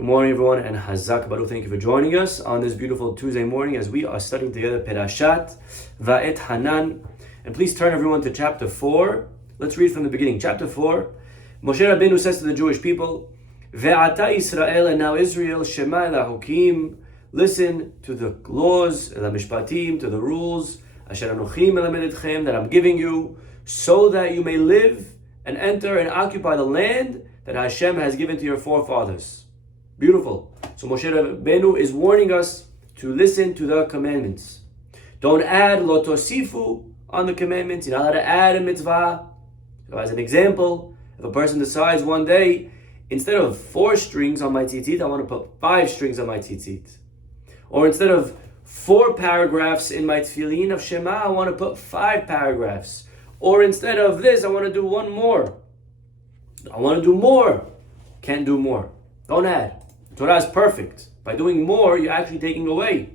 Good morning, everyone, and Hazak Baruch. Thank you for joining us on this beautiful Tuesday morning as we are studying together Perashat Vaethanan. And please turn everyone to chapter 4. Let's read from the beginning. Chapter 4. Moshe Rabbeinu says to the Jewish people, Ve'ata Israel, and now Israel, Shema Elahukim, listen to the laws, Mishpatim, to the rules, Asher Anochim Elamed that I'm giving you, so that you may live and enter and occupy the land that Hashem has given to your forefathers. Beautiful. So Moshe Rabbeinu is warning us to listen to the commandments. Don't add lo tosifu on the commandments. You're not allowed to add a mitzvah. So as an example, if a person decides one day, instead of 4 strings on my tzitzit, I want to put 5 strings on my tzitzit. Or instead of 4 paragraphs in my tefillin of Shema, I want to put 5 paragraphs. Or instead of this, I want to do 1 more. I want to do more. Can't do more. Don't add. Torah is perfect. By doing more, you're actually taking away.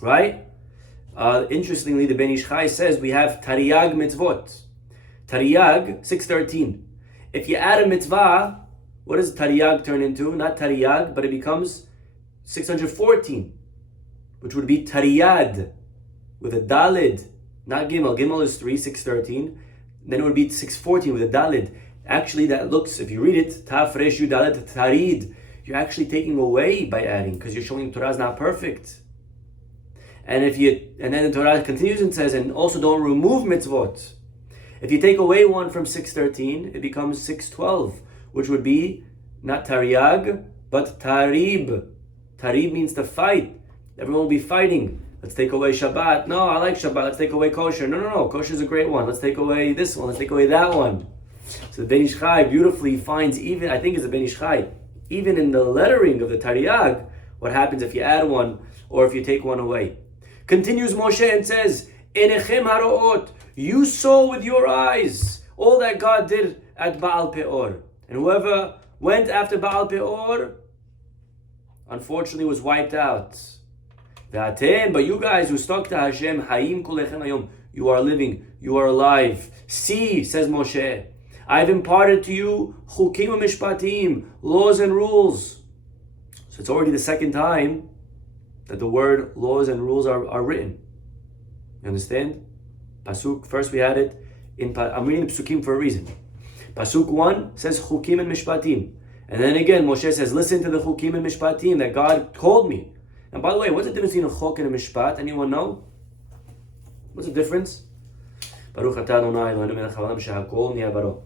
Right? Interestingly, the Ben Ish Chai says we have Tariyag mitzvot. Tariyag, 613. If you add a mitzvah, what does Tariyag turn into? Not Tariyag, but it becomes 614, which would be Tariyad, with a Dalid, not Gimel. Gimel is 3, 613. Then it would be 614 with a Dalid. Actually, that looks, if you read it, Taf Resh Yud Dalid Tarid, you're actually taking away by adding, because you're showing the Torah is not perfect. And then the Torah continues and says, and also don't remove mitzvot. If you take away 1 from 613, it becomes 612, which would be not Tariyag, but Tarib. Tarib means to fight. Everyone will be fighting. Let's take away Shabbat. No, I like Shabbat. Let's take away kosher. No. Kosher is a great one. Let's take away this one. Let's take away that one. So the Ben Ish Chai beautifully finds, even, I think it's the Ben Ish Chai, even in the lettering of the Tariyag, what happens if you add 1 or if you take 1 away. Continues Moshe and says, Enechem haroot, you saw with your eyes all that God did at Baal Peor. And whoever went after Baal Peor, unfortunately was wiped out. But you guys who stuck to Hashem, Hayim kulechem hayom, you are living, you are alive. See, says Moshe, I've imparted to you chukim mishpatim, laws and rules. So it's already the second time that the word laws and rules are written. You understand? Pasuk, first we had it I'm reading the Pasukim for a reason. Pasuk 1 says chukim and mishpatim. And then again, Moshe says, listen to the chukim and mishpatim that God called me. And by the way, what's the difference between a chok and a mishpat? Anyone know? What's the difference? Baruch atah Adonai Eloheinu melech haolam shehakol niyeh baro.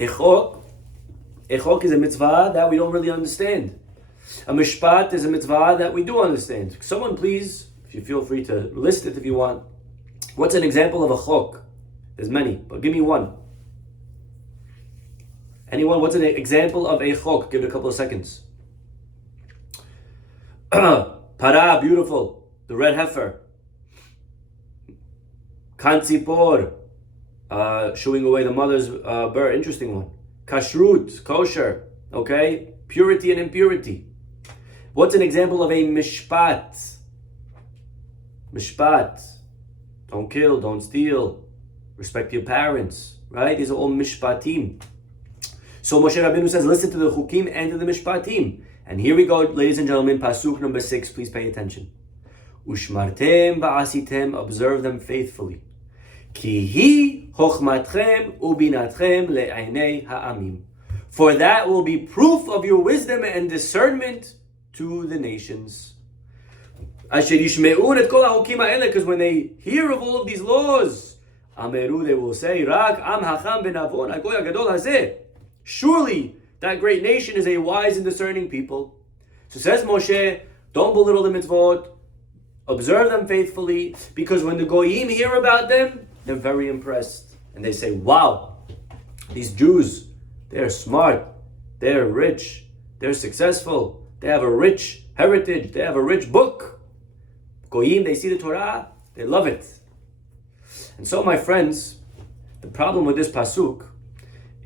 A chok is a mitzvah that we don't really understand. A mishpat is a mitzvah that we do understand. Someone please, if you feel free to list it if you want. What's an example of a chok? There's many, but give me one. Anyone, what's an example of a chok? Give it a couple of seconds. Para, beautiful. The red heifer. Kantzipor, shooing away the mother's bird. Interesting one. Kashrut, kosher. Okay? Purity and impurity. What's an example of a mishpat? Mishpat. Don't kill, don't steal. Respect your parents. Right? These are all mishpatim. So Moshe Rabbeinu says, listen to the chukim and to the mishpatim. And here we go, ladies and gentlemen, pasuk number 6, please pay attention. Ushmartem ba'asitem, observe them faithfully. Ki hi chochmatchem ubinatchem le'einei ha'amim. For that will be proof of your wisdom and discernment to the nations. Asher yishme'un et kol ha'chukim ha'ele, because when they hear of all of these laws, ameru, they will say, Rak am hacham benavon hagoy hagadol hazeh. Surely that great nation is a wise and discerning people. So says Moshe, don't belittle the mitzvot, observe them faithfully, because when the goyim hear about them, they're very impressed. And they say, wow, these Jews, they're smart, they're rich, they're successful, they have a rich heritage, they have a rich book. Goyim, they see the Torah, they love it. And so my friends, the problem with this pasuk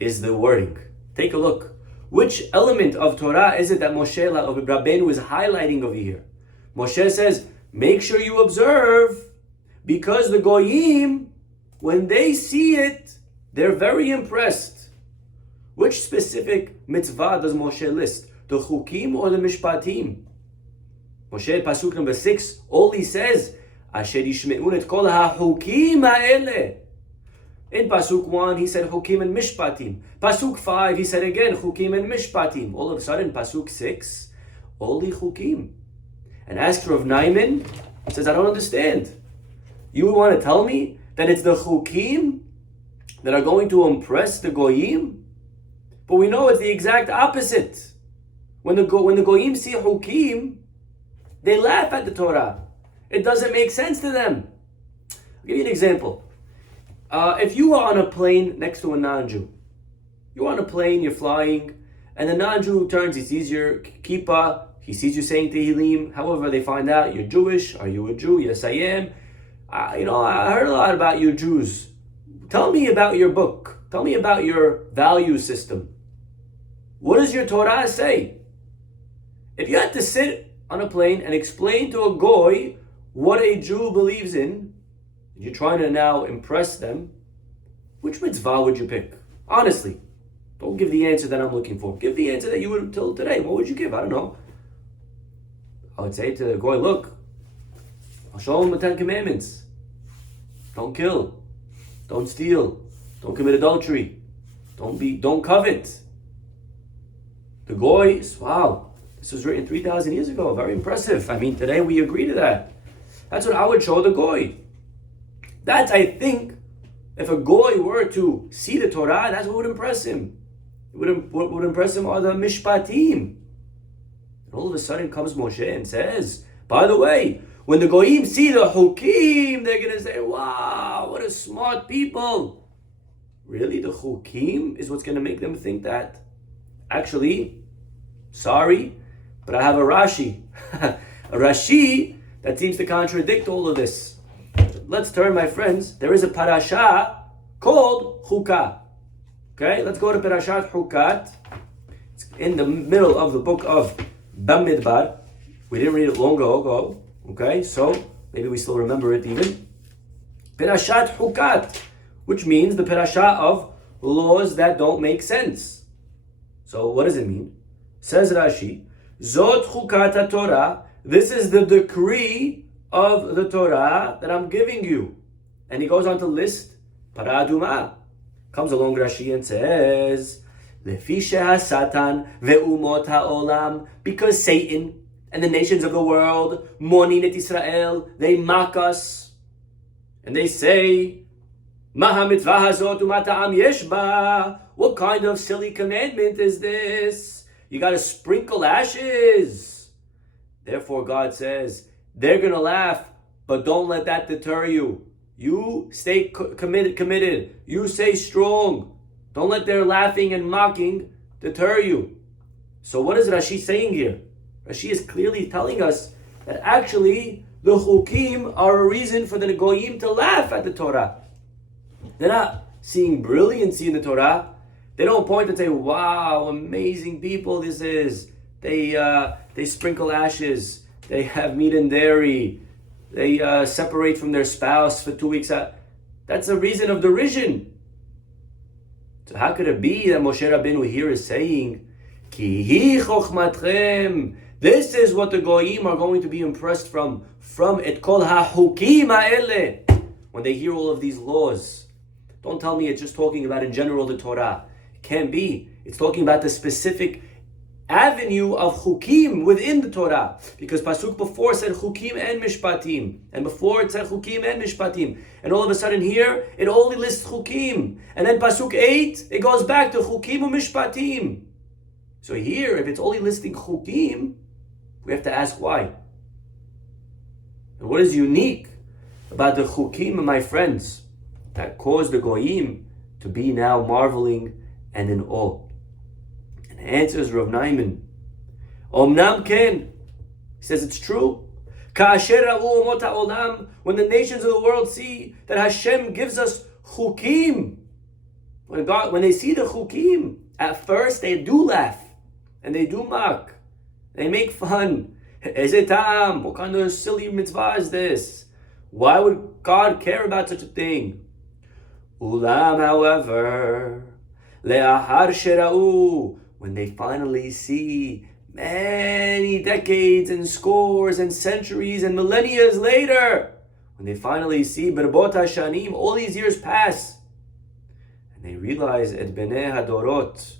is the wording. Take a look. Which element of Torah is it that Moshe Rabbeinu is highlighting over here? Moshe says, make sure you observe, because the goyim, when they see it, they're very impressed. Which specific mitzvah does Moshe list? The chukim or the mishpatim? Moshe, pasuk number 6, all he says, Asher yishme'un et kol ha-chukim ha'ele. In pasuk 1, he said chukim and mishpatim. Pasuk 5, he said again chukim and mishpatim. All of a sudden, pasuk 6, only chukim. And asks Rav Naiman, says, I don't understand. You want to tell me that it's the chukim that are going to impress the goyim? But we know it's the exact opposite. When the goyim see chukim, they laugh at the Torah. It doesn't make sense to them. I'll give you an example. If you are on a plane next to a non-Jew, you're on a plane, you're flying, and the non-Jew turns, he sees your kippah, he sees you saying Tehillim, however they find out you're Jewish. Are you a Jew? Yes, I am. I heard a lot about you Jews. Tell me about your book. Tell me about your value system. What does your Torah say? If you had to sit on a plane and explain to a goy what a Jew believes in, you're trying to now impress them, which mitzvah would you pick? Honestly, don't give the answer that I'm looking for. Give the answer that you would till today. What would you give? I don't know. I would say to the goy, look, I'll show him the 10 commandments. Don't kill. Don't steal. Don't commit adultery. Don't covet. The goy is, wow, this was written 3,000 years ago. Very impressive. I mean, today we agree to that. That's what I would show the goy. That's, I think, if a goy were to see the Torah, that's what would impress him. What would impress him are the mishpatim. And all of a sudden comes Moshe and says, by the way, when the goyim see the chukim, they're going to say, wow, what a smart people. Really, the chukim is what's going to make them think that? Actually, sorry, but I have a Rashi. A Rashi that seems to contradict all of this. Let's turn, my friends. There is a parasha called Chukah. Okay, let's go to Parashat Chukat. It's in the middle of the book of Bamidbar. We didn't read it long ago. Okay, so maybe we still remember it even. Parashat Chukat, which means the parasha of laws that don't make sense. So what does it mean? Says Rashi, Zot Chukat Torah. This is the decree of the Torah that I'm giving you. And he goes on to list Paraduma. Comes along Rashi and says, Lefi Satan ve'umot ha'olam, because Satan and the nations of the world, monin et Israel, they mock us. And they say, Maha mitzvah hazot u'mata'am yesh ba. What kind of silly commandment is this? You got to sprinkle ashes. Therefore God says, they're going to laugh, but don't let that deter you. You stay committed. You stay strong. Don't let their laughing and mocking deter you. So what is Rashi saying here? Rashi is clearly telling us that actually the chukim are a reason for the goyim to laugh at the Torah. They're not seeing brilliancy in the Torah. They don't point and say, wow, amazing people this is. They sprinkle ashes. They have meat and dairy. They separate from their spouse for 2 weeks. That's a reason of derision. So how could it be that Moshe Rabbeinu here is saying, Ki hi chochmatchem, this is what the goyim are going to be impressed from et kol ha-chukim ha'ele, when they hear all of these laws. Don't tell me it's just talking about in general the Torah. It can't be. It's talking about the specific avenue of chukim within the Torah, because pasuk before said chukim and mishpatim, and before it said chukim and mishpatim, and all of a sudden here it only lists chukim, and then pasuk 8 it goes back to chukim and mishpatim. So here, if it's only listing chukim, we have to ask why. And what is unique about the chukim, my friends, that caused the goyim to be now marveling and in awe? And the answer is Rav Naiman. Omnam ken. He says it's true. Ka'asher ra'u umot ha'olam, when the nations of the world see that Hashem gives us chukim, when they see the chukim, at first they do laugh and they do mock. They make fun. Ezetam, what kind of silly mitzvah is this? Why would God care about such a thing? Ulam, however, le'ahar shera'u, when they finally see many decades and scores and centuries and millennia later, when they finally see berbot hashanim, all these years pass, and they realize et bnei hadorot,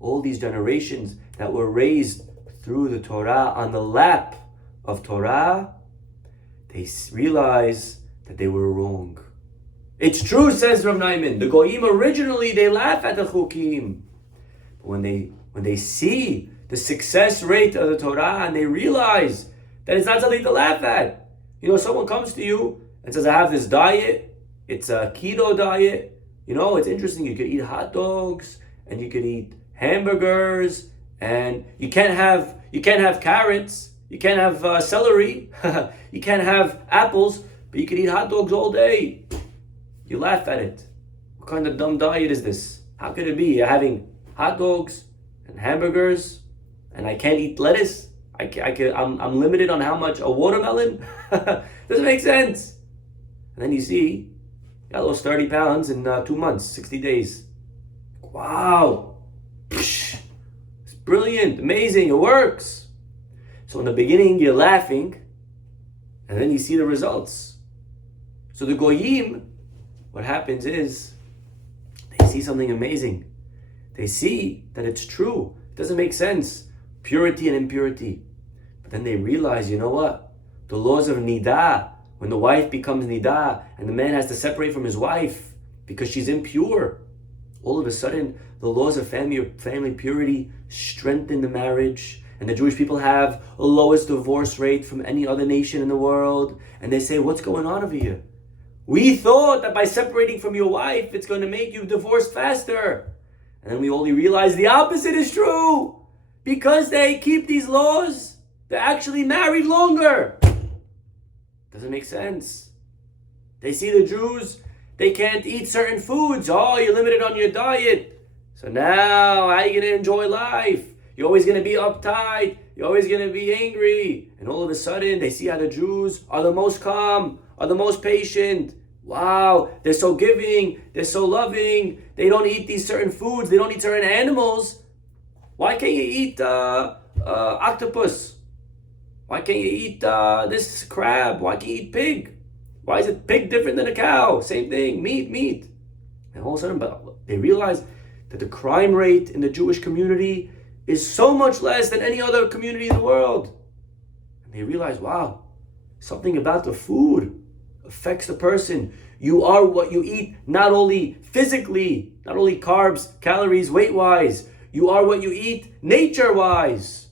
all these generations that were raised through the Torah, on the lap of Torah, they realize that they were wrong. It's true, says Rav Naiman, the Goyim originally, they laugh at the Chukim. But when they see the success rate of the Torah and they realize that it's not something to laugh at. Someone comes to you and says, I have this diet, it's a keto diet. It's interesting, you could eat hot dogs and you could eat hamburgers, and you can't have carrots, you can't have celery, you can't have apples, but you can eat hot dogs all day. You laugh at it. What kind of dumb diet is this? How could it be? You're having hot dogs and hamburgers, and I can't eat lettuce? I'm limited on how much a watermelon? Doesn't make sense. And then you see, you lost 30 pounds in 2 months, 60 days. Wow. It's brilliant, amazing, it works. So in the beginning, you're laughing, and then you see the results. So the Goyim, what happens is, they see something amazing. They see that it's true. It doesn't make sense. Purity and impurity. But then they realize, you know what? The laws of Nidah, when the wife becomes Nidah, and the man has to separate from his wife because she's impure, all of a sudden, the laws of family purity strengthen the marriage, and the Jewish people have the lowest divorce rate from any other nation in the world. And they say, what's going on over here? We thought that by separating from your wife, it's going to make you divorced faster. And then we only realize the opposite is true. Because they keep these laws, they're actually married longer. Doesn't make sense. They see the Jews, they can't eat certain foods. Oh, you're limited on your diet. So now, how are you going to enjoy life? You're always going to be uptight. You're always going to be angry. And all of a sudden, they see how the Jews are the most calm, are the most patient. Wow, they're so giving. They're so loving. They don't eat these certain foods. They don't eat certain animals. Why can't you eat octopus? Why can't you eat this crab? Why can't you eat pig? Why is it pig different than a cow? Same thing, meat. And all of a sudden, they realize that the crime rate in the Jewish community is so much less than any other community in the world. And they realize, wow, something about the food affects the person. You are what you eat, not only physically, not only carbs, calories, weight-wise. You are what you eat nature-wise.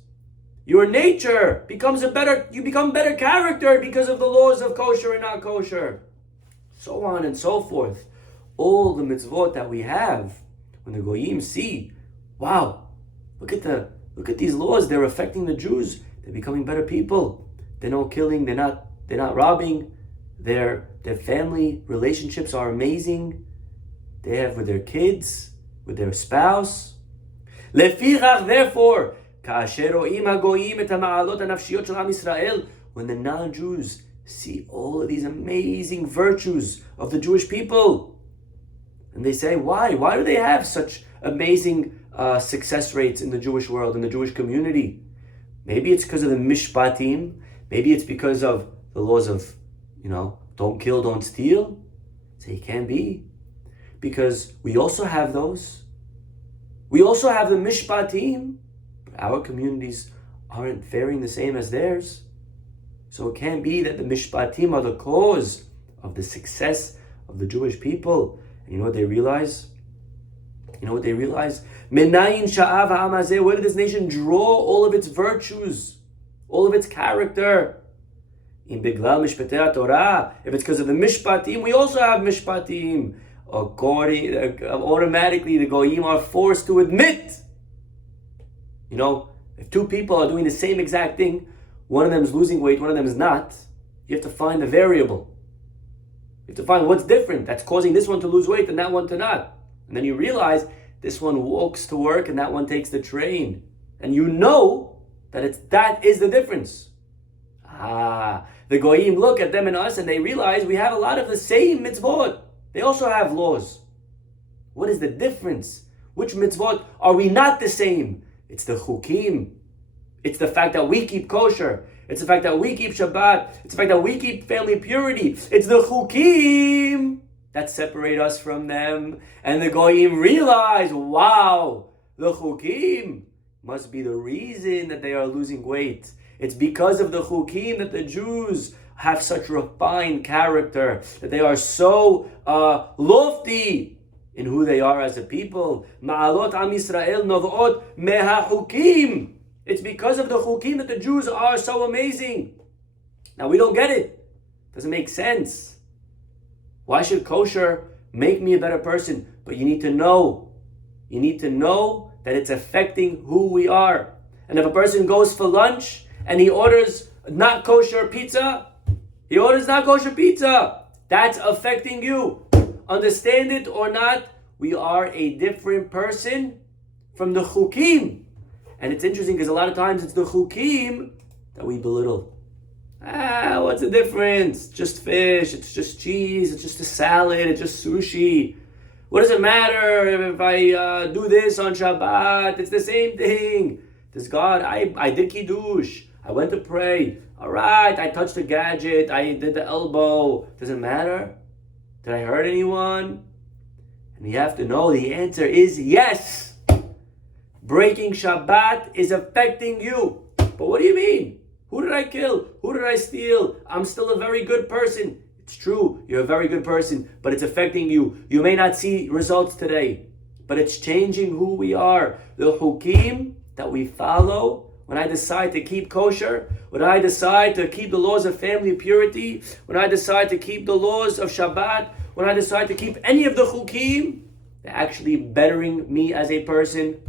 Your nature you become better character because of the laws of kosher and not kosher. So on and so forth. All the mitzvot that we have, when the Goyim see, wow, look at these laws, they're affecting the Jews. They're becoming better people. They're not killing, they're not robbing. Their family relationships are amazing. They have with their kids, with their spouse. Lefichach, therefore, when the non-Jews see all of these amazing virtues of the Jewish people, and they say, why do they have such amazing success rates in the Jewish world, in the Jewish community? Maybe it's because of the mishpatim. Maybe it's because of the laws of, don't kill, don't steal. So it can be. Because we also have those. We also have the mishpatim. But our communities aren't faring the same as theirs. So it can be that the mishpatim are the cause of the success of the Jewish people. And you know what they realize? Menayin sha'av ha'amazeh, where did this nation draw all of its virtues, all of its character? In biglal mishpatei Torah, if it's because of the mishpatim, we also have mishpatim. Automatically the goyim are forced to admit. If two people are doing the same exact thing, one of them is losing weight, one of them is not, you have to find the variable. You have to find what's different that's causing this one to lose weight and that one to not. And then you realize this one walks to work and that one takes the train. And you know that is the difference. The goyim look at them and us and they realize we have a lot of the same mitzvot. They also have laws. What is the difference? Which mitzvot are we not the same? It's the chukim. It's the fact that we keep kosher. It's the fact that we keep Shabbat. It's the fact that we keep family purity. It's the chukim that separate us from them. And the goyim realize, wow, the chukim must be the reason that they are losing weight. It's because of the chukim that the Jews have such refined character, that they are so lofty in who they are as a people. Ma'alot Am Yisrael novot meha chukim. It's because of the chukim that the Jews are so amazing. Now we don't get it. Doesn't make sense. Why should kosher make me a better person? But you need to know. You need to know that it's affecting who we are. And if a person goes for lunch and he orders not kosher pizza, that's affecting you. Understand it or not, we are a different person from the chukim. And it's interesting because a lot of times it's the chukim that we belittle. What's the difference? Just fish, it's just cheese, it's just a salad, it's just sushi. What does it matter if I do this on Shabbat? It's the same thing. Does God, I did kiddush, I went to pray. All right, I touched the gadget, I did the elbow. Does it matter? Did I hurt anyone? And you have to know the answer is yes. Breaking Shabbat is affecting you. But what do you mean? Who did I kill? Who did I steal? I'm still a very good person. It's true, you're a very good person, but it's affecting you. You may not see results today, but it's changing who we are. The hukim that we follow, when I decide to keep kosher, when I decide to keep the laws of family purity, when I decide to keep the laws of Shabbat, when I decide to keep any of the chukim, they're actually bettering me as a person.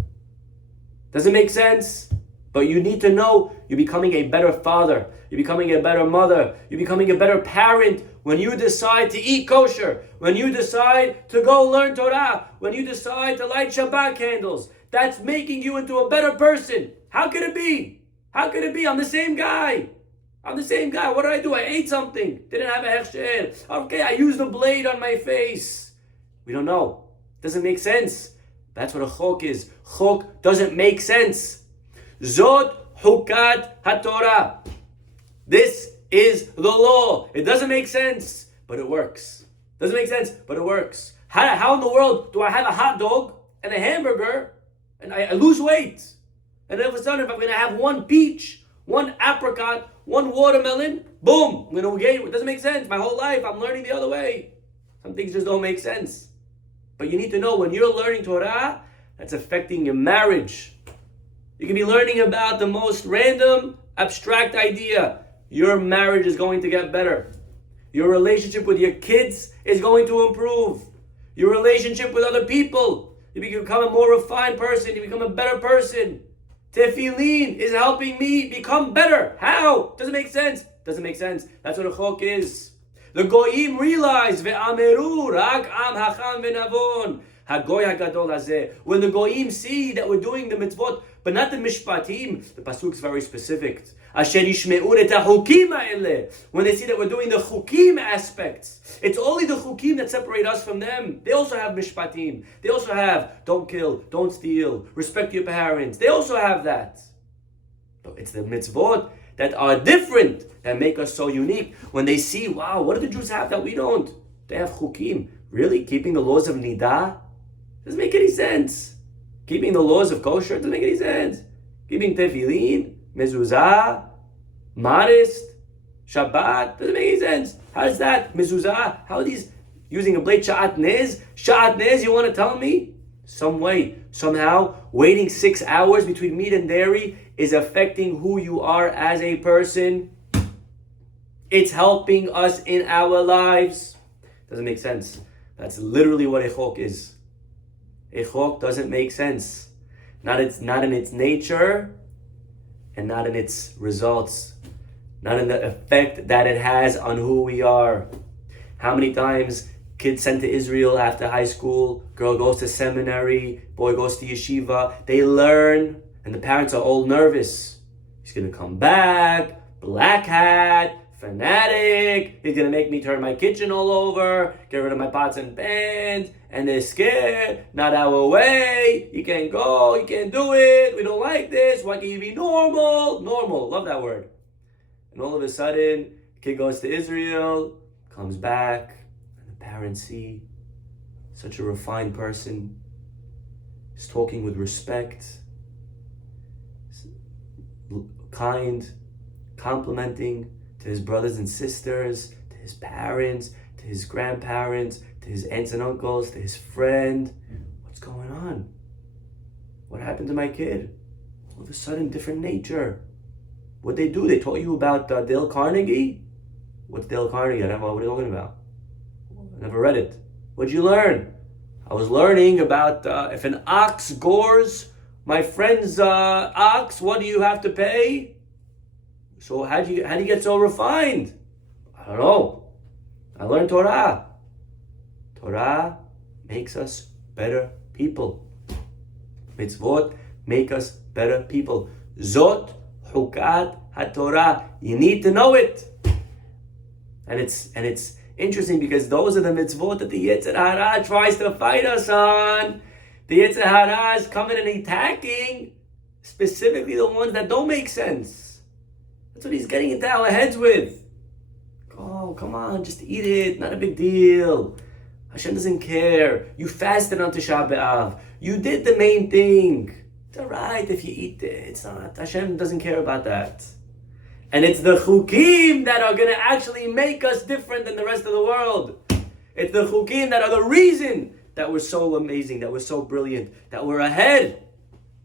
Does it make sense? But you need to know you're becoming a better father. You're becoming a better mother. You're becoming a better parent when you decide to eat kosher. When you decide to go learn Torah. When you decide to light Shabbat candles. That's making you into a better person. How could it be? How could it be? I'm the same guy. What did I do? I ate something. Didn't have a hechsher. Okay, I used a blade on my face. We don't know. Doesn't make sense. That's what a chok is. Chok doesn't make sense. Zot hukat haTorah. This is the law. It doesn't make sense, but it works. Doesn't make sense, but it works. How in the world do I have a hot dog and a hamburger and I lose weight? And all of a sudden, if I'm going to have one peach, one apricot, one watermelon, boom, I'm going to gain. It doesn't make sense. My whole life, I'm learning the other way. Some things just don't make sense. But you need to know when you're learning Torah, that's affecting your marriage. You can be learning about the most random, abstract idea. Your marriage is going to get better. Your relationship with your kids is going to improve. Your relationship with other people, you become a more refined person. You become a better person. Tefillin is helping me become better. How? Doesn't make sense. Doesn't make sense. That's what a chok is. The goyim realize ve'ameru rak am hacham ve'navon hagoy hagadol hazeh. When the goyim see that we're doing the mitzvot, but not the mishpatim, the pasuk is very specific. Asher yishme'u et hachukim ha'eleh. When they see that we're doing the chukim aspects, it's only the chukim that separate us from them. They also have mishpatim. They also have don't kill, don't steal, respect your parents. They also have that. But it's the mitzvot that are different that make us so unique. When they see, wow, what do the Jews have that we don't? They have chukim. Really? Keeping the laws of nidah? Doesn't make any sense. Keeping the laws of kosher doesn't make any sense. Keeping tefillin, mezuzah, modest, Shabbat, doesn't make any sense. How is that? Mezuzah, how are these using a blade? Sha'at nez? Sha'at nez, you want to tell me? Some way, somehow, waiting 6 hours between meat and dairy is affecting who you are as a person. It's helping us in our lives. Doesn't make sense. That's literally what a chok is. A chok doesn't make sense. Not in its nature, and not in its results. Not in the effect that it has on who we are. How many times kids sent to Israel after high school, girl goes to seminary, boy goes to yeshiva, they learn, and the parents are all nervous. He's going to come back, black hat, fanatic. He's going to make me turn my kitchen all over, get rid of my pots and pans, and they're scared. Not our way. You can't go. You can't do it. We don't like this. Why can't you be normal? Normal. Love that word. And all of a sudden, kid goes to Israel, comes back, and the parents see such a refined person. He's talking with respect, kind, complimenting to his brothers and sisters, to his parents, to his grandparents, to his aunts and uncles, to his friend. What's going on? What happened to my kid? All of a sudden, different nature. What'd they do? They taught you about Dale Carnegie? What's Dale Carnegie? What are you talking about? I never read it. What'd you learn? I was learning about if an ox gores my friend's ox, what do you have to pay? So how do you get so refined? I don't know. I learned Torah. Torah makes us better people. Mitzvot make us better people. Zot Hukat HaTorah. You need to know it. And it's interesting because those are the mitzvot that the Yetzer Hara tries to fight us on. The Yetzer Hara is coming and attacking specifically the ones that don't make sense. That's what he's getting into our heads with. Oh, come on, just eat it. Not a big deal. Hashem doesn't care. You fasted on Tisha B'Av. You did the main thing. It's alright if you eat it. It's not. Hashem doesn't care about that. And it's the chukim that are going to actually make us different than the rest of the world. It's the chukim that are the reason that we're so amazing, that we're so brilliant, that we're ahead.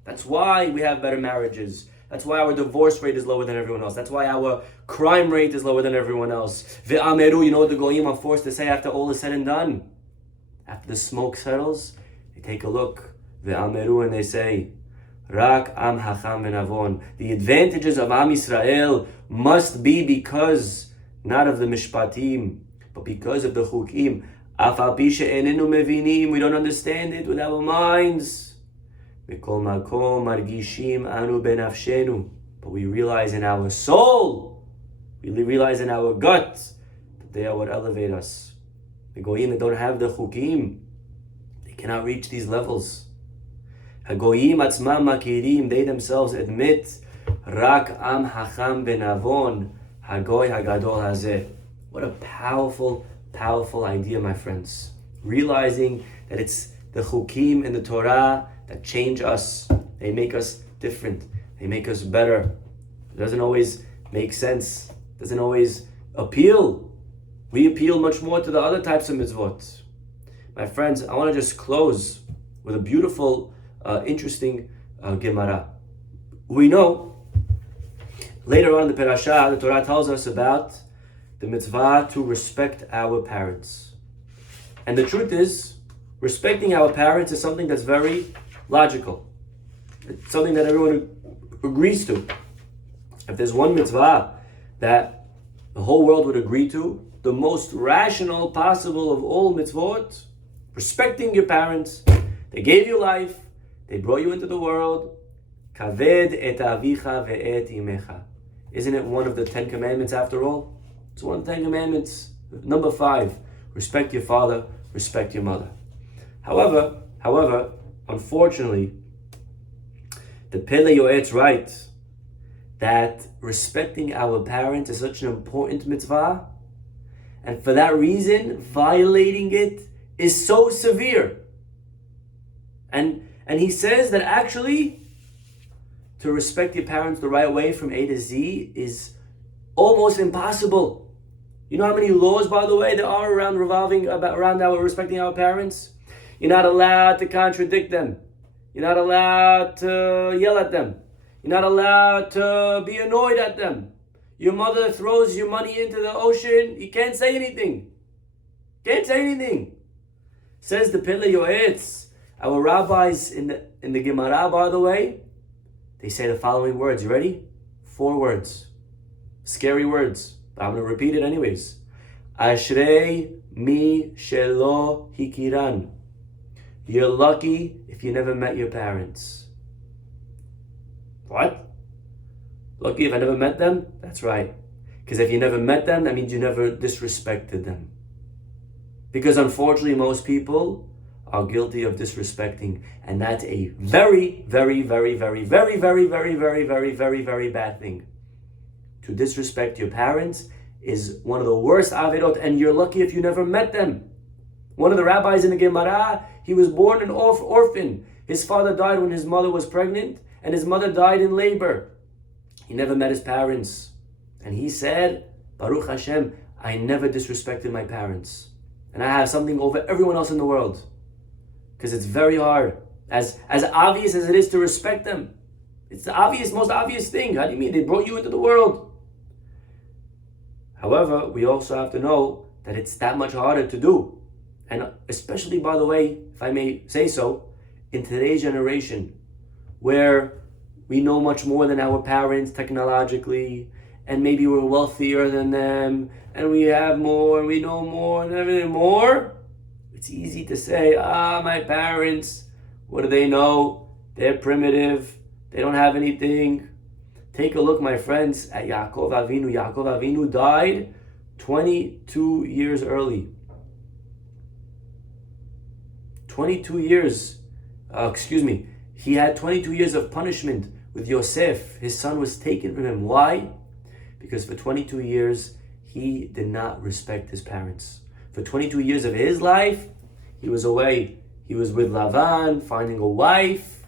That's why we have better marriages. That's why our divorce rate is lower than everyone else. That's why our crime rate is lower than everyone else. Ve'ameru, you know what the goyim are forced to say after all is said and done? After the smoke settles, they take a look. Ve'ameru, and they say, Rak am hacham v'navon. The advantages of Am Yisrael must be because, not of the mishpatim, but because of the chukim. Af al pi she'enenu mevinim, we don't understand it with our minds. Mikol makom margishim anu benafshenu, but we realize in our soul, we realize in our gut, that they are what elevate us. The goyim that don't have the chukim, they cannot reach these levels. Hagoyim atzmam makirim, they themselves admit, Rak am hacham benavon, hagoy hagadol hazeh. What a powerful, powerful idea, my friends. Realizing that it's the chukim in the Torah that change us. They make us different. They make us better. It doesn't always make sense. It doesn't always appeal. We appeal much more to the other types of mitzvot. My friends, I want to just close with a beautiful, interesting Gemara. We know, later on in the Perashah, the Torah tells us about the mitzvah to respect our parents. And the truth is, respecting our parents is something that's very logical. It's something that everyone agrees to. If there's one mitzvah that the whole world would agree to, the most rational possible of all mitzvot, respecting your parents. They gave you life. They brought you into the world. Kaved et avicha ve'et imecha. Isn't it one of the 10 commandments after all? It's one of the 10 commandments. Number 5, respect your father, respect your mother. However, unfortunately, the Pele Yoetz writes that respecting our parents is such an important mitzvah, and for that reason, violating it is so severe. And he says that actually, to respect your parents the right way from A to Z is almost impossible. You know how many laws, by the way, there are around our respecting our parents? You're not allowed to contradict them. You're not allowed to yell at them. You're not allowed to be annoyed at them. Your mother throws your money into the ocean. You can't say anything. Can't say anything. Says the Pele Yoetz. Our rabbis in the Gemara, by the way, they say the following words. You ready? 4 words. Scary words. But I'm going to repeat it anyways. Ashrei mi shelo hikiran. You're lucky if you never met your parents. What? Lucky if I never met them? That's right. Because if you never met them, that means you never disrespected them. Because unfortunately, most people are guilty of disrespecting, and that's a very, very, very, very, very, very, very, very, very, very, very bad thing. To disrespect your parents is one of the worst avirot, and you're lucky if you never met them. One of the rabbis in the Gemara, he was born an orphan. His father died when his mother was pregnant, and his mother died in labor. He never met his parents. And he said, Baruch Hashem, I never disrespected my parents. And I have something over everyone else in the world. Because it's very hard. As obvious as it is to respect them. It's the most obvious thing. How do you mean? They brought you into the world. However, we also have to know that it's that much harder to do. And especially, by the way, if I may say so, in today's generation, where we know much more than our parents technologically, and maybe we're wealthier than them, and we have more, and we know more, and everything more, it's easy to say, my parents, what do they know? They're primitive, they don't have anything. Take a look, my friends, at Yaakov Avinu. Yaakov Avinu died 22 years early. 22 years, he had 22 years of punishment with Yosef. His son was taken from him. Why? Because for 22 years, he did not respect his parents. For 22 years of his life, he was away. He was with Lavan, finding a wife.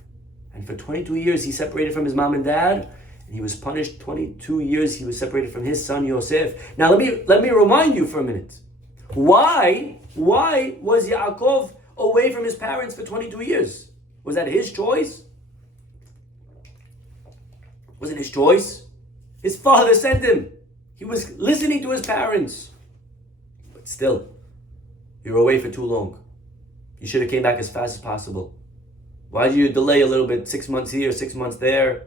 And for 22 years, he separated from his mom and dad. And he was punished 22 years. He was separated from his son, Yosef. Now, let me remind you for a minute. Why was Yaakov away from his parents for 22 years? Was that his choice? Was it his choice? His father sent him. He was listening to his parents. But still, you were away for too long. You should have came back as fast as possible. Why did you delay a little bit? 6 months here, 6 months there.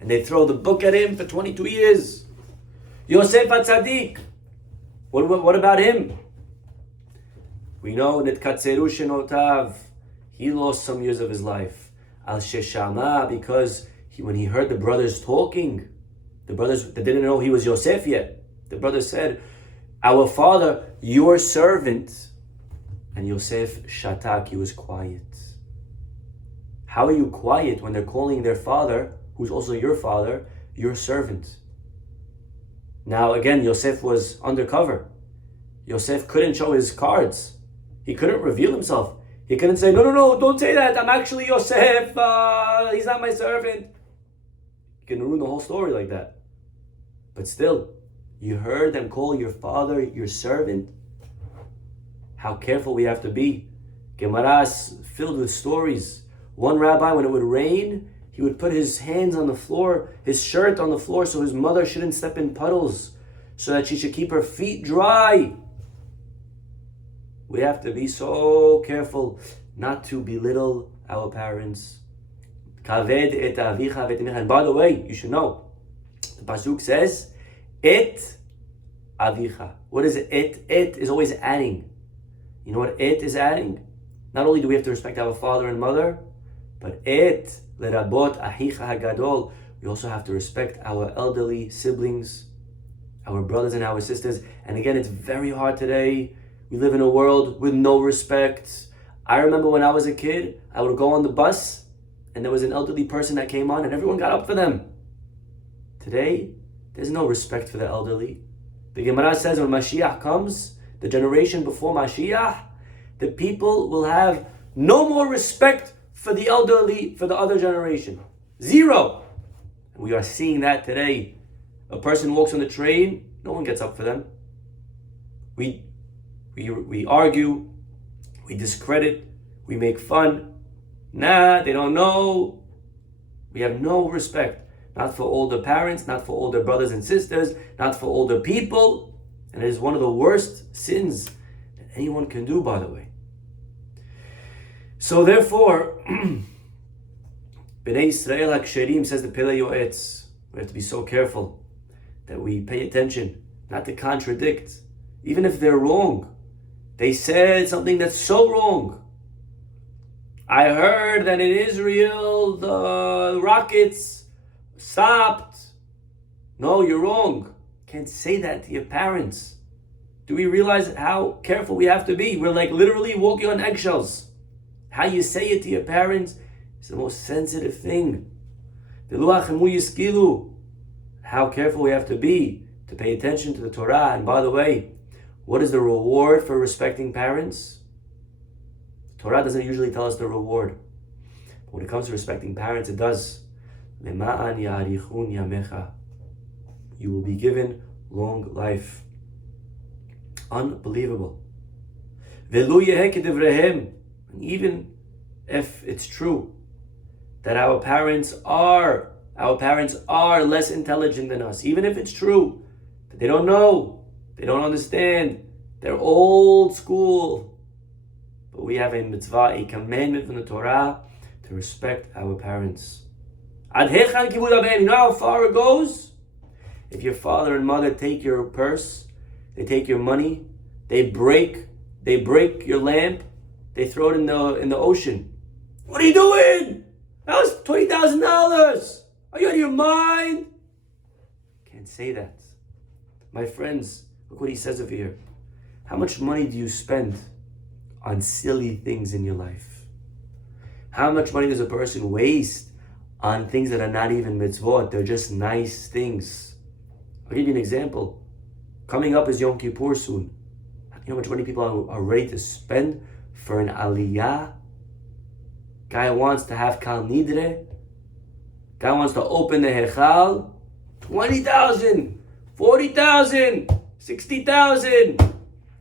And they throw the book at him for 22 years. Yosef HaTzadik. What about him? We know Nitkatzeru Shenotav. He lost some years of his life. Al Sheshama, because when he heard the brothers talking, the brothers that didn't know he was Yosef yet, the brothers said, our father, your servant. And Yosef Shatak, he was quiet. How are you quiet when they're calling their father, who's also your father, your servant? Now again, Yosef was undercover. Yosef couldn't show his cards. He couldn't reveal himself. He couldn't say, no, don't say that. I'm actually Yosef. He's not my servant. You can ruin the whole story like that. But still, you heard them call your father your servant. How careful we have to be. Gemara is filled with stories. One rabbi, when it would rain, he would put his hands on the floor, his shirt on the floor, so his mother shouldn't step in puddles, so that she should keep her feet dry. We have to be so careful not to belittle our parents. Kaved et avicha v'et imecha. And by the way, you should know, the pasuk says, et avicha. What is it? Et is always adding. You know what et is adding? Not only do we have to respect our father and mother, but et lerabot ahicha hagadol. We also have to respect our elderly siblings, our brothers and our sisters. And again, it's very hard today. We live in a world with no respect. I remember when I was a kid, I would go on the bus and there was an elderly person that came on and everyone got up for them. Today, there's no respect for the elderly. The Gemara says when Mashiach comes, the generation before Mashiach, the people will have no more respect for the elderly, for the other generation. Zero. And we are seeing that today. A person walks on the train, no one gets up for them. We argue, we discredit, we make fun. Nah, they don't know. We have no respect. Not for older parents, not for older brothers and sisters, not for older people. And it is one of the worst sins that anyone can do, by the way. So therefore, Bnei Yisrael HaKsherim, says the Pele Yoetz, we have to be so careful that we pay attention, not to contradict, even if they're wrong. They said something that's so wrong. I heard that in Israel the rockets stopped. No, you're wrong. Can't say that to your parents. Do we realize how careful we have to be? We're like literally walking on eggshells. How you say it to your parents is the most sensitive thing. How careful we have to be to pay attention to the Torah. And by the way, what is the reward for respecting parents? The Torah doesn't usually tell us the reward. But when it comes to respecting parents, it does. You will be given long life. Unbelievable. And even if it's true that our parents are less intelligent than us, even if it's true that they don't know, they don't understand, they're old school, but we have a mitzvah, a commandment from the Torah to respect our parents. You know how far it goes? If your father and mother take your purse, they take your money, they break your lamp, they throw it in the ocean. What are you doing? That was $20,000. Are you out of your mind? Can't say that. My friends, look what he says over here. How much money do you spend on silly things in your life? How much money does a person waste on things that are not even mitzvot? They're just nice things. I'll give you an example. Coming up is Yom Kippur soon. You know how much money people are ready to spend for an aliyah? Guy wants to have kal nidre. Guy wants to open the hechal. 20,000, 40,000, 60,000.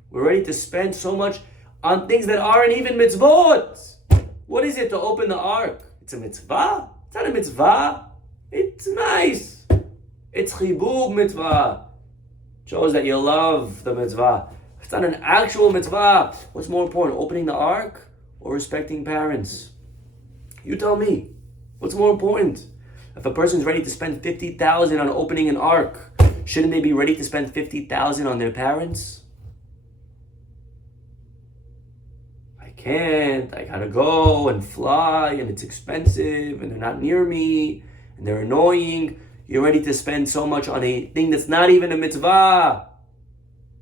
We're ready to spend so much on things that aren't even mitzvot. What is it to open the ark? It's a mitzvah? It's not a mitzvah. It's nice. It's chibub mitzvah. Shows that you love the mitzvah. It's not an actual mitzvah. What's more important, opening the ark or respecting parents? You tell me. What's more important? If a person's ready to spend 50,000 on opening an ark, shouldn't they be ready to spend 50,000 on their parents? I can't. I gotta go and fly, and it's expensive, and they're not near me, and they're annoying. You're ready to spend so much on a thing that's not even a mitzvah.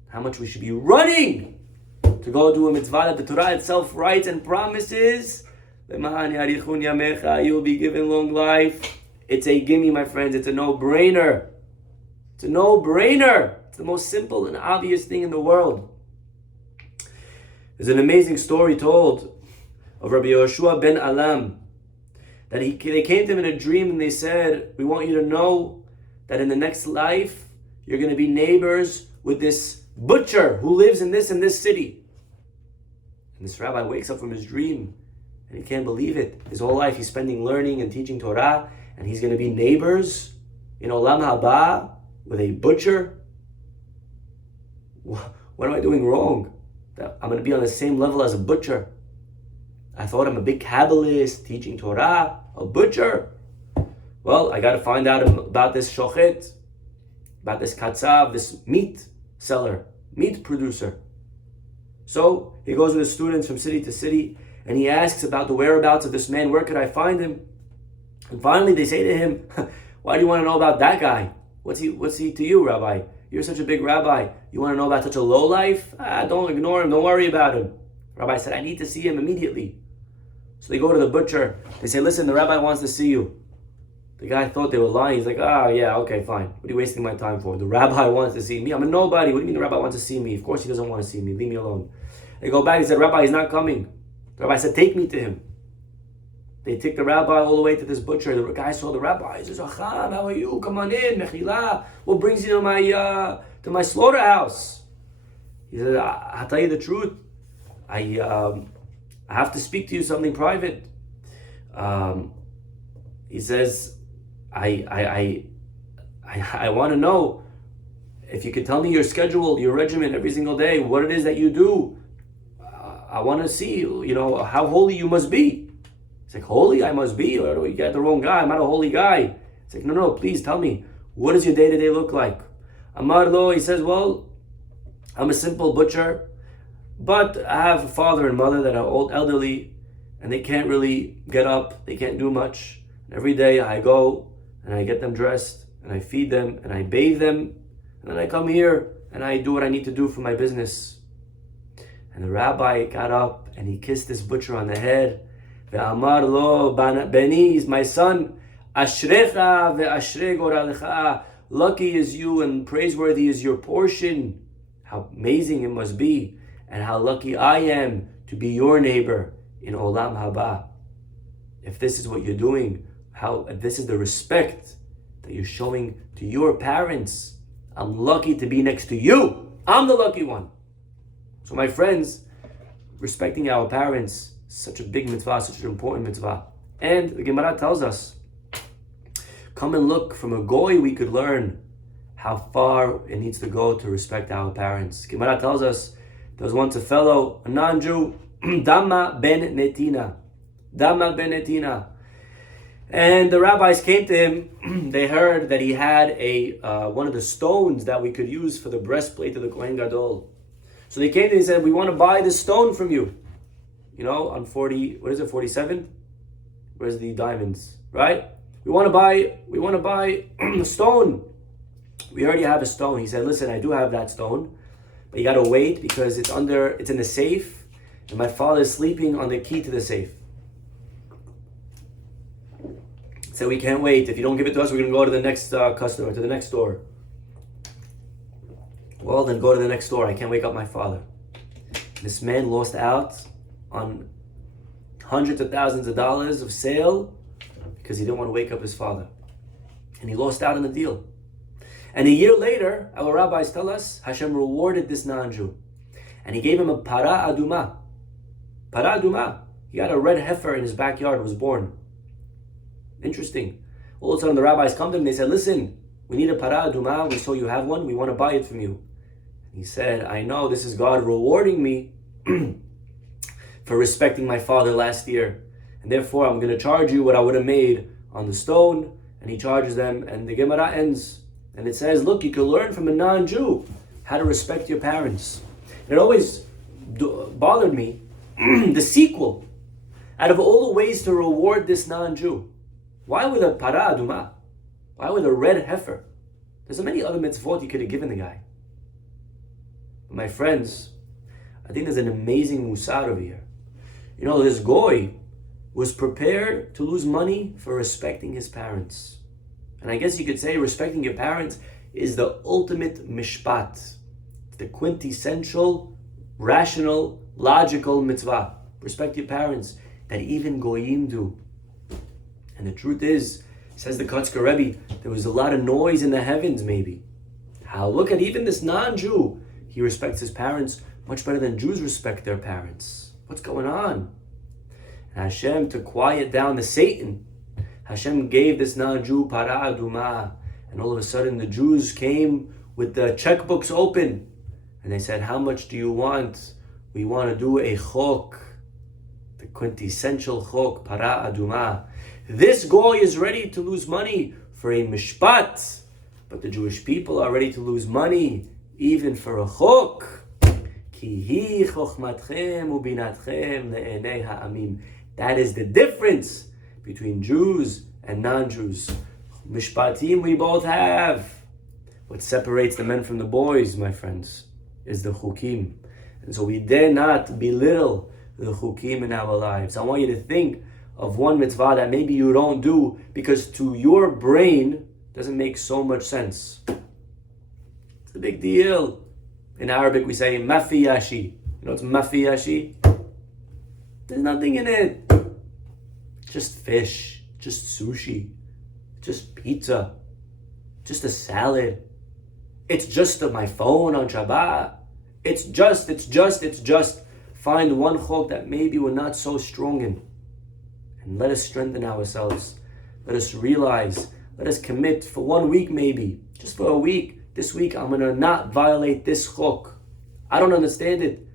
How much we should be running to go do a mitzvah that the Torah itself writes and promises. You will be given long life. It's a gimme, my friends. It's a no-brainer. It's a no-brainer. It's the most simple and obvious thing in the world. There's an amazing story told of Rabbi Yoshua ben Alam. That they came to him in a dream and they said, we want you to know that in the next life, you're going to be neighbors with this butcher who lives in this city. And this rabbi wakes up from his dream and he can't believe it. His whole life he's spending learning and teaching Torah, and he's going to be neighbors in Olam Haba with a butcher. What am I doing wrong? That I'm going to be on the same level as a butcher. I thought I'm a big Kabbalist, teaching Torah, a butcher. Well, I got to find out about this shochet, about this katzav, this meat seller, meat producer. So he goes with his students from city to city, and he asks about the whereabouts of this man. Where could I find him? And finally they say to him, why do you want to know about that guy? What's he to you, Rabbi? You're such a big rabbi. You want to know about such a lowlife? Don't ignore him. Don't worry about him. Rabbi said, I need to see him immediately. So they go to the butcher. They say, listen, the rabbi wants to see you. The guy thought they were lying. He's like, yeah, okay, fine. What are you wasting my time for? The rabbi wants to see me. I'm a nobody. What do you mean the rabbi wants to see me? Of course he doesn't want to see me. Leave me alone. They go back. He said, Rabbi, he's not coming. The rabbi said, take me to him. They take the rabbi all the way to this butcher. The guy saw the rabbi. He says, Acham, how are you? Come on in. Mechila. What brings you to my slaughterhouse? He said, I'll tell you the truth. I have to speak to you something private. He says, I want to know if you could tell me your schedule, your regimen every single day, what it is that you do. I want to see, how holy you must be. It's like, holy I must be? Or you got the wrong guy. I'm not a holy guy. It's like, no, please tell me. What does your day-to-day look like? Amar lo, he says, well, I'm a simple butcher, but I have a father and mother that are old, elderly, and they can't really get up. They can't do much. And every day I go and I get them dressed and I feed them and I bathe them. And And then I come here and I do what I need to do for my business. And the rabbi got up and he kissed this butcher on the head. Ve'amar lo beni, my son, ashrecha ve'ashrei goralecha. Lucky is you and praiseworthy is your portion. How amazing it must be, and how lucky I am to be your neighbor in Olam Haba. If this is what you're doing, if this is the respect that you're showing to your parents, I'm lucky to be next to you. I'm the lucky one. So my friends, respecting our parents is such a big mitzvah, such an important mitzvah. And the Gemara tells us, come and look, from a goy we could learn how far it needs to go to respect our parents. Gemara tells us, there was once a fellow, a non-Jew, Dama ben Netina. And the rabbis came to him. They heard that he had one of the stones that we could use for the breastplate of the Kohen Gadol. So they came to him and said, we want to buy this stone from you. You know, on 47? Where's the diamonds, right? We want to buy a stone. We already have a stone. He said, listen, I do have that stone, but you got to wait because it's in the safe, and my father is sleeping on the key to the safe. So we can't wait. If you don't give it to us, we're going to go to the next customer, to the next store. Well, then go to the next store. I can't wake up my father. This man lost out on hundreds of thousands of dollars of sale because he didn't want to wake up his father. And he lost out on the deal. And a year later, our rabbis tell us, Hashem rewarded this non-Jew. And he gave him a para aduma. Para aduma. He had a red heifer in his backyard, was born. Interesting. All of a sudden the rabbis come to him and they said, listen, we need a para aduma. We saw you have one. We want to buy it from you. And he said, I know this is God rewarding me for respecting my father last year. And therefore I'm going to charge you what I would have made on the stone. And he charges them, and the Gemara ends. And it says, look, you can learn from a non-Jew how to respect your parents. And it always bothered me, the sequel. Out of all the ways to reward this non-Jew, why with a para aduma? Why with a red heifer? There's so many other mitzvot you could have given the guy. But my friends, I think there's an amazing musar over here. You know, this goy was prepared to lose money for respecting his parents. And I guess you could say respecting your parents is the ultimate mishpat, the quintessential, rational, logical mitzvah. Respect your parents, that even goyim do. And the truth is, says the Kotzker Rebbe, there was a lot of noise in the heavens maybe. Look at even this non-Jew. He respects his parents much better than Jews respect their parents. What's going on? And Hashem, to quiet down the Satan, Hashem gave this non-Jew para aduma. And all of a sudden the Jews came with the checkbooks open. And they said, how much do you want? We want to do a chok. The quintessential chok, para aduma. This goy is ready to lose money for a mishpat. But the Jewish people are ready to lose money even for a chok. Ki hi chochmatchem ubinatchem le'enei ha'amim. That is the difference between Jews and non-Jews. Mishpatim we both have. What separates the men from the boys, my friends, is the chukim. And so we dare not belittle the chukim in our lives. I want you to think of one mitzvah that maybe you don't do because to your brain doesn't make so much sense. It's a big deal. In Arabic we say mafiyashi. You know what's mafiyashi? There's nothing in it. Just fish, just sushi, just pizza, just a salad. It's just my phone on Shabbat. It's just. Find one chok that maybe we're not so strong in. And let us strengthen ourselves. Let us realize, let us commit for 1 week maybe, just for a week. This week I'm going to not violate this chok. I don't understand it,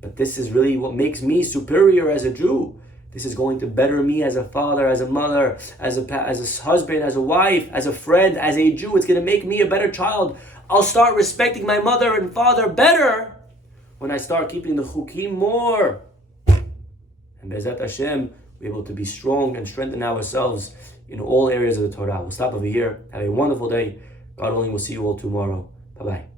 but this is really what makes me superior as a Jew. This is going to better me as a father, as a mother, as a husband, as a wife, as a friend, as a Jew. It's going to make me a better child. I'll start respecting my mother and father better when I start keeping the chukim more. And Be'ezat Hashem, we're able to be strong and strengthen ourselves in all areas of the Torah. We'll stop over here. Have a wonderful day. God willing, we'll see you all tomorrow. Bye-bye.